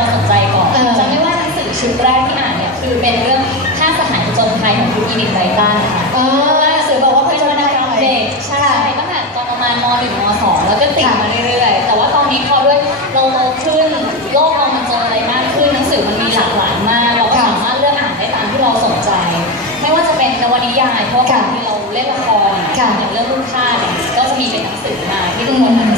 เราสนใจก่อนเออ จำได้ว่าหนังสือชุดแรกที่อ่านเนี่ยคือเป็นเรื่องท่าสถานผจญภัยของคุณอีนิกไบตันค่ะอ๋อหนังสือบอกว่าเป็เป็นนววรรรรณณกกรรรรมมเด็กใช่ตั้งแต่ตอนประมาณม .1 ม .2 แล้วก็ติดมาเรื่อยๆ แต่ว่าตอนนี้พอด้วยเราโตขึ้นโลกเรามันเจออะไรมากขึ้นหนังสือมันมีหลากหลายมาก เราก็ค่ะสามารถเลือกอ่านได้ตามที่เราสนใจ ไม่ว่าจะเป็นนวนิยายเพราะว่าค่ะบางทีเราเล่นละครเนี่ยค่ะ อย่างเรื่องลูกค้าเนี่ยก็จะมีเป็นหนังสือมาที่ทุกคนอ่าน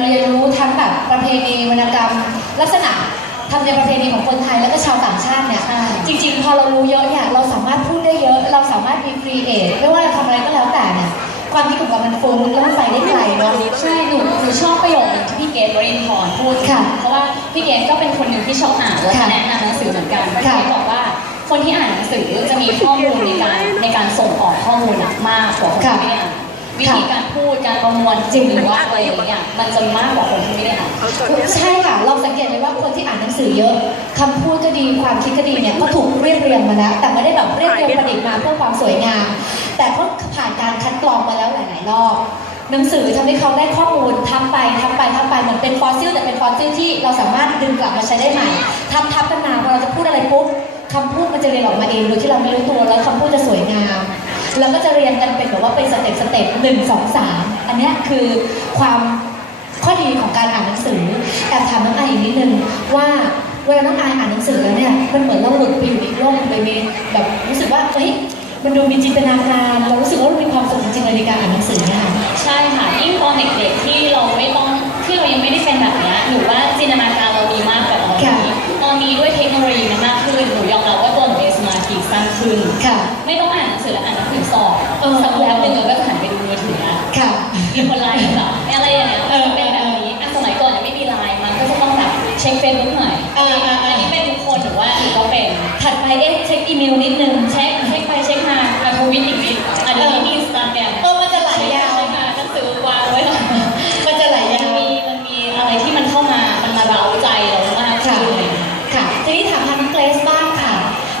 เนี่ยเราเรียนรู้ทั้งแบบประเพณีวรรณกรรม ลักษณะทำในยประเพณีของคนไทยแล้วก็ชาวต่างชาติเนี่ยใช่จริง ๆ พอเรารู้เยอะเนี่ยเราสามารถพูดได้เยอะ เราสามารถมีครีเอทไม่ว่าเราทำอะไรก็แล้วแต่เนี่ยความคิดของเรามันฟูมแล้วมันไปได้ไกลเนาะใช่หนูหนูชอบประโยคนึงที่พี่เกดวรินทร์พูดค่ะ เพราะว่าพี่เกดก็เป็นคนหนึ่งที่ชอบอ่านแล้วค่ะก็แนะนำหนังสือเหมือนกันพี่ค่ะเกดบอกว่าคนที่อ่านหนังสือจะมีข้อมูลในการในการส่งออกข้อมูลอะมากกว่าคนที่ไม่ได้อ่าน วิธีการพูดการประมวลจริงหรือว่าอะไรอย่างเงี้ยมันจะมากกว่าคนที่ไม่ได้อ่านใช่ค่ะเราสังเกตเลยว่าคนที่อ่านหนังสือเยอะคำพูดก็ดีความคิดก็ดีเนี่ยก็ถูกเรียบเรียงมาแล้ว แต่ไม่ได้แบบเรียบเรียงประดิษฐ์มาเพื่อความสวยงาม แต่ก็ผ่านการคัดกรองมาแล้วหลาย ๆ รอบหนังสือทำให้เขาได้ข้อมูลทำไปทำไปทำไปเหมือนเป็นฟอสซิลแต่เป็นฟอสซิลที่เราสามารถดึงกลับมาใช้ได้ใหม่ทำทับกันมาพอเราจะพูดอะไรปุ๊บคำพูดมันจะเรียนออกมาเองโดยที่เราไม่รู้ตัวแล้วคำพูดจะสวยงาม แล้วก็จะเรียนกันเป็นแบบว่าเป็นสเต็ปสเต็ปหนึ่งสองสามอันเนี้ยคือความข้อดีของการอ่านหนังสือแอบถามน้องอายอีกนิดนึงว่าเวลาน้องอายอ่านหนังสือแล้วเนี่ยมันเหมือนเราหลุดไปอยู่อีกโลกหนึ่งเลยมีแบบรู้สึกว่าเฮ้ยมันดูมีจินตนาการเรารู้สึกว่าเรามีความสุขจริงๆเลยในการอ่านหนังสือเนี่ยค่ะใช่ค่ะยิ่งตอนเด็กๆที่เราไม่ต้องที่เรายังไม่ได้เป็นแบบเนี้ยหนูว่าจินตนาการเรามีมากกว่าตอนค่ะนี้ตอนนี้ด้วยเทคโนโลยีมันมากขึ้นหนูยอมรับว่าตัวหนูเองสมาธิสั้นขึ้นค่ะไม่ต้องอ่านหนังสือแล้วอ่านหนังสือ สอบสักแวบหนึ่งเราก็จะหันไปดูมือถือค่ะ มีคนไลน์แบบอะไรอย่างเงี้ยเป็นแบบนี้อะสมัยก่อนยังไม่มีไลน์มันก็จะต้องแบบเช็คเฟซบุ๊กหน่อยอันนี้เป็นทุกคนหรือว่าก็เป็น ถัดไปเอ๊ะเช็คอีเมลนิดนึง